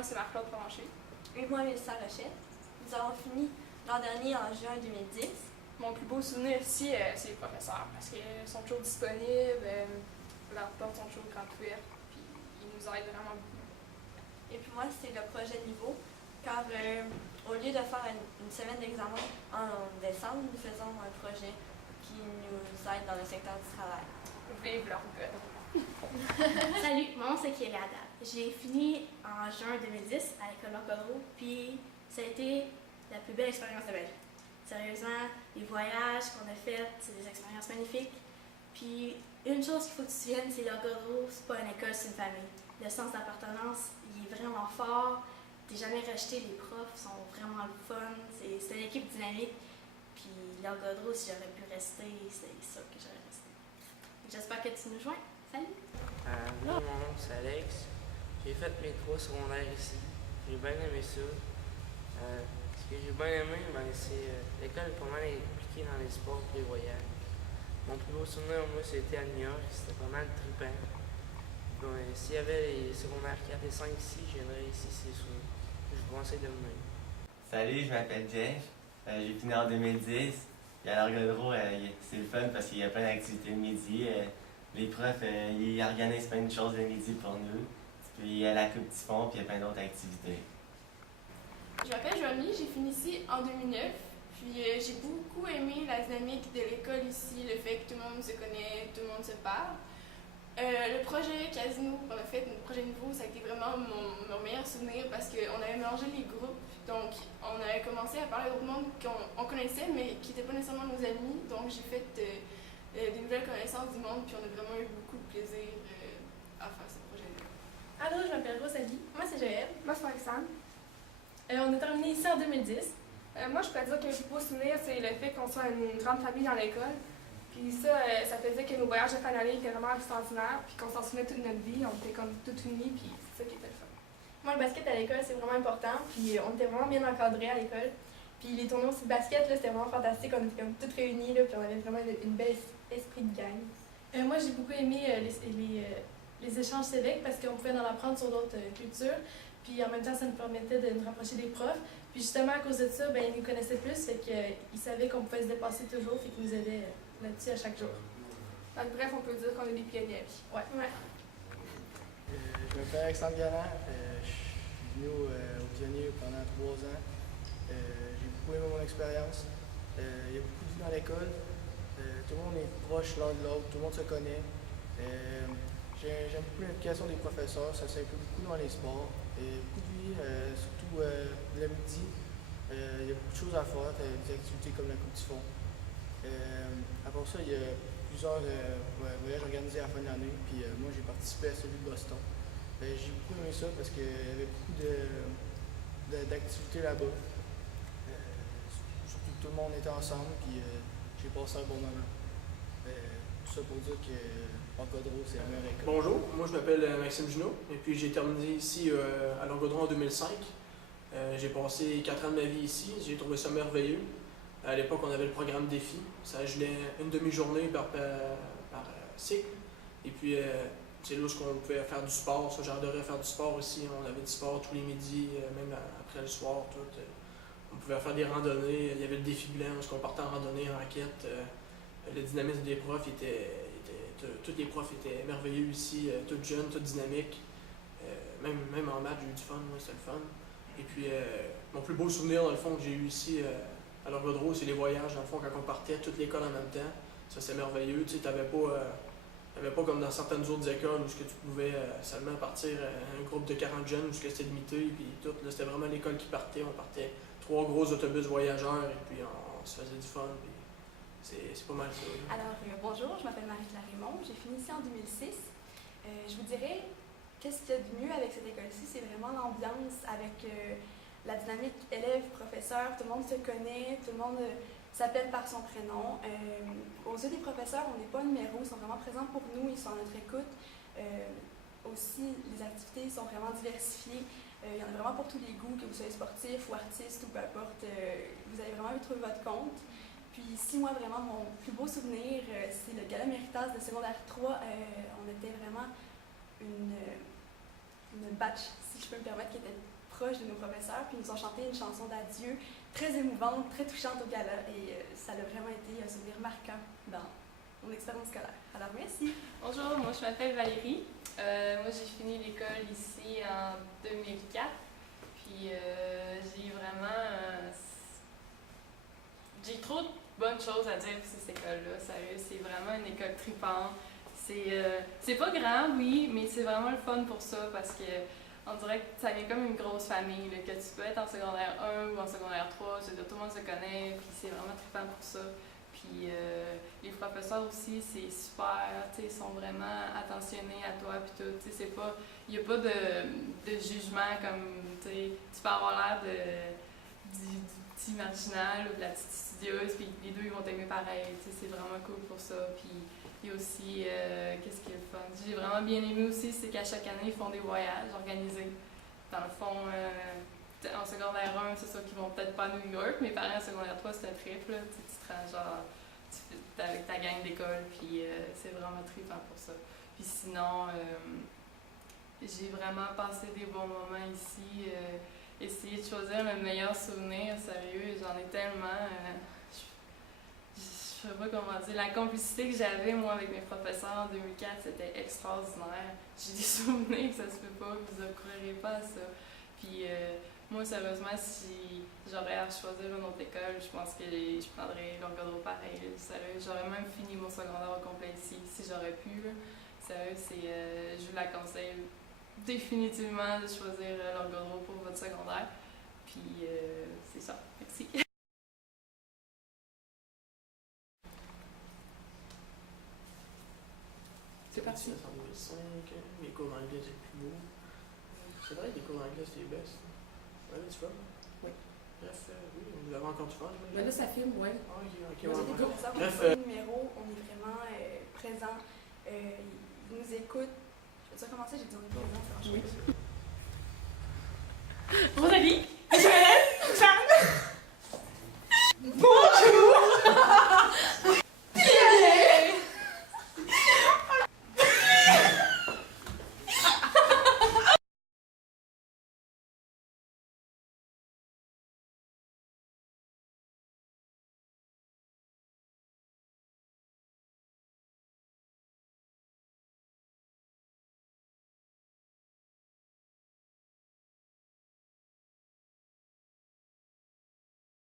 moi, c'est Marc-Claude Provencher. Et moi, Mélissa Rochette. Nous avons fini l'an dernier en juin 2010. Mon plus beau souvenir ici, c'est les professeurs, parce qu'ils sont toujours disponibles, leurs portes sont toujours grandes ouvertes, puis ils nous aident vraiment beaucoup. Et puis moi, c'est le projet Niveau, car au lieu de faire une semaine d'examen en décembre, nous faisons un projet qui nous aide dans le secteur du travail. Vive leur gueule! Salut, mon nom c'est Kéliada. J'ai fini en juin 2010 à l'école Locodro, puis ça a été la plus belle expérience de ma vie. Sérieusement, les voyages qu'on a faits, c'est des expériences magnifiques. Puis une chose qu'il faut que tu te souviennes, c'est Locodro, c'est pas une école, c'est une famille. Le sens d'appartenance, il est vraiment fort. T'es jamais rejeté, les profs sont vraiment le fun. C'est une équipe dynamique. Puis Locodro, si j'aurais pu rester, c'est sûr que j'aurais resté. J'espère que tu nous joins. Salut! Moi, mon nom c'est Alex. J'ai fait mes 3 secondaires ici. J'ai bien aimé ça. Ce que j'ai bien aimé, c'est l'école est pas mal impliquée dans les sports et les voyages. Mon plus beau souvenir, moi, c'était à New York. C'était pas mal trippant. Bon, s'il y avait les secondaires 4 et 5 ici, je viendrais ici, c'est sûr. Je vous conseille de venir. Salut, je m'appelle Jeff. J'ai fini en 2010. Puis à l'Orgodro, c'est le fun parce qu'il y a plein d'activités le midi. Les profs, ils organisent plein de choses le midi pour nous. Puis il y a la coupe du fond, puis il y a plein d'autres activités. Je m'appelle Joanie, j'ai fini ici en 2009. Puis j'ai beaucoup aimé la dynamique de l'école ici, le fait que tout le monde se connaît, tout le monde se parle. Le projet Casino qu'on a fait, le projet Nouveau, ça a été vraiment mon meilleur souvenir parce qu'on avait mélangé les groupes. Donc, on avait commencé à parler d'autres mondes qu'on connaissait, mais qui n'étaient pas nécessairement nos amis. Donc, j'ai fait des nouvelles connaissances du monde, puis on a vraiment eu beaucoup de plaisir à faire ce projet-là. Allô, je m'appelle Rosalie. Moi, c'est Joël. Moi, c'est Alexandre. On a terminé ici en 2010. Moi, je pourrais dire que le plus beau souvenir, c'est le fait qu'on soit une grande famille dans l'école. Puis ça, ça faisait que nos voyages de fin d'année étaient vraiment extraordinaires, puis qu'on s'en souvenait toute notre vie, on était comme toutes unis, puis c'est ça qui était le fun. Moi, le basket à l'école, c'est vraiment important, puis on était vraiment bien encadrés à l'école. Puis les tournois aussi de basket, là, c'était vraiment fantastique, on était comme toutes réunies, là, puis on avait vraiment une belle esprit de gang. Moi, j'ai beaucoup aimé les échanges civiques parce qu'on pouvait en apprendre sur d'autres cultures. Puis en même temps, ça nous permettait de nous rapprocher des profs. Puis justement, à cause de ça, ils nous connaissaient plus, fait qu'ils savaient qu'on pouvait se dépasser toujours, fait qu'ils nous aidaient là-dessus à chaque jour. Donc, bref, on peut dire qu'on est des pionniers. Ouais. Je m'appelle Alexandre Galland. Je suis venu au Pionnier pendant 3 ans. J'ai beaucoup aimé mon expérience. Il y a beaucoup de vie dans l'école. Tout le monde est proche l'un de l'autre, tout le monde se connaît. J'aime beaucoup l'implication des professeurs, ça s'implique beaucoup dans les sports. Beaucoup de vie, surtout le midi. Il y a beaucoup de choses à faire, des activités comme la Coupe du Fond. Après ça, il y a plusieurs voyages organisés à la fin de l'année, puis moi j'ai participé à celui de Boston. J'ai beaucoup aimé ça parce qu'il y avait beaucoup d'activités là-bas. Surtout que tout le monde était ensemble, puis j'ai passé un bon moment. Tout ça pour dire que Locodro, c'est la meilleure école. Bonjour, moi je m'appelle Maxime Junot, et puis j'ai terminé ici à Locodro en 2005. J'ai passé 4 ans de ma vie ici, j'ai trouvé ça merveilleux. À l'époque, on avait le programme Défi, ça gelait une demi-journée par cycle. Et puis, c'est là où on pouvait faire du sport, ça j'adorais faire du sport aussi. On avait du sport tous les midis, même après le soir, tout. On pouvait faire des randonnées, il y avait le défi blanc, où on partait en randonnée, en raquette. Le dynamisme des profs tous les profs étaient merveilleux ici, tous jeunes, tous dynamiques. Même en maths, j'ai eu du fun, moi c'était le fun. Et puis, mon plus beau souvenir, dans le fond, que j'ai eu ici à Locodro, c'est les voyages, dans le fond, quand on partait toute l'école en même temps. Ça, c'est merveilleux. Tu sais, t'avais pas comme dans certaines autres écoles où tu pouvais seulement partir un groupe de 40 jeunes où c'était limité, puis tout. Là, c'était vraiment l'école qui partait. On partait 3 gros autobus voyageurs, et puis on se faisait du fun. Puis c'est pas mal ça. Oui. Alors, bonjour, je m'appelle Marie-Claire Raymond, j'ai fini ici en 2006. Je vous dirais, qu'est-ce qu'il y a de mieux avec cette école-ci, c'est vraiment l'ambiance avec la dynamique élève-professeur, tout le monde se connaît, tout le monde s'appelle par son prénom. Aux yeux des professeurs, on n'est pas un numéro, ils sont vraiment présents pour nous, ils sont à notre écoute. Aussi, les activités sont vraiment diversifiées. Il y en a vraiment pour tous les goûts, que vous soyez sportif ou artiste ou peu importe. Vous allez vraiment y trouver votre compte. Puis ici, moi, vraiment, mon plus beau souvenir, c'est le gala Méritas de secondaire 3. On était vraiment une batch, si je peux me permettre, qui était proche de nos professeurs, puis ils nous ont chanté une chanson d'adieu très émouvante, très touchante au gala, et ça a vraiment été un souvenir marquant dans mon expérience scolaire. Alors merci! Bonjour, moi je m'appelle Valérie. Moi j'ai fini l'école ici en 2004. Puis j'ai vraiment... j'ai trop de bonnes choses à dire sur cette école-là, sérieux. C'est vraiment une école tripante. C'est pas grand, oui, mais c'est vraiment le fun pour ça parce que on dirait que ça vient comme une grosse famille, là, que tu peux être en secondaire 1 ou en secondaire 3, c'est-à-dire tout le monde se connaît, puis c'est vraiment trippant pour ça. Puis les professeurs aussi, c'est super, ils sont vraiment attentionnés à toi, puis tout, c'est pas... Il n'y a pas de jugement comme, tu peux avoir l'air du petit marginal ou de la petite studieuse, puis les deux ils vont t'aimer pareil, c'est vraiment cool pour ça. Puis il y a aussi, qu'est-ce qui est le fun? J'ai vraiment bien aimé aussi, c'est qu'à chaque année ils font des voyages organisés. Dans le fond, en secondaire 1, c'est sûr qu'ils vont peut-être pas à New York, mais pareil en secondaire 3, c'est un trip, là, tu te rends genre, avec ta gang d'école, puis c'est vraiment trippant pour ça. Puis sinon, j'ai vraiment passé des bons moments ici. Essayer de choisir le meilleur souvenir, sérieux, j'en ai tellement. Je sais pas comment dire. La complicité que j'avais, moi, avec mes professeurs en 2004, c'était extraordinaire. J'ai des souvenirs que ça se peut pas, vous ne croirez pas à ça. Puis moi, sérieusement, si j'aurais à choisir une autre école, je pense que je prendrais l'Orgodreau pareil. Sérieux, j'aurais même fini mon secondaire au complet ici, si j'aurais pu. Là. Sérieux, je vous la conseille définitivement de choisir l'Orgodreau pour votre secondaire. Puis c'est ça. Merci. C'est parti. En 2005, mes cours d'anglais c'est plus beau. C'est vrai que les cours d'anglais c'est les best. Ouais, tu vois? Oui. Bref, oui, vous avez encore du fun. Mais là, ça filme, ouais. Ah, ok, Moi, j'ai des professeurs qui ont un numéro, on est vraiment présents. Ils nous écoutent. Je veux dire, comment ça, j'ai dit on est présents, franchement. Mon avis?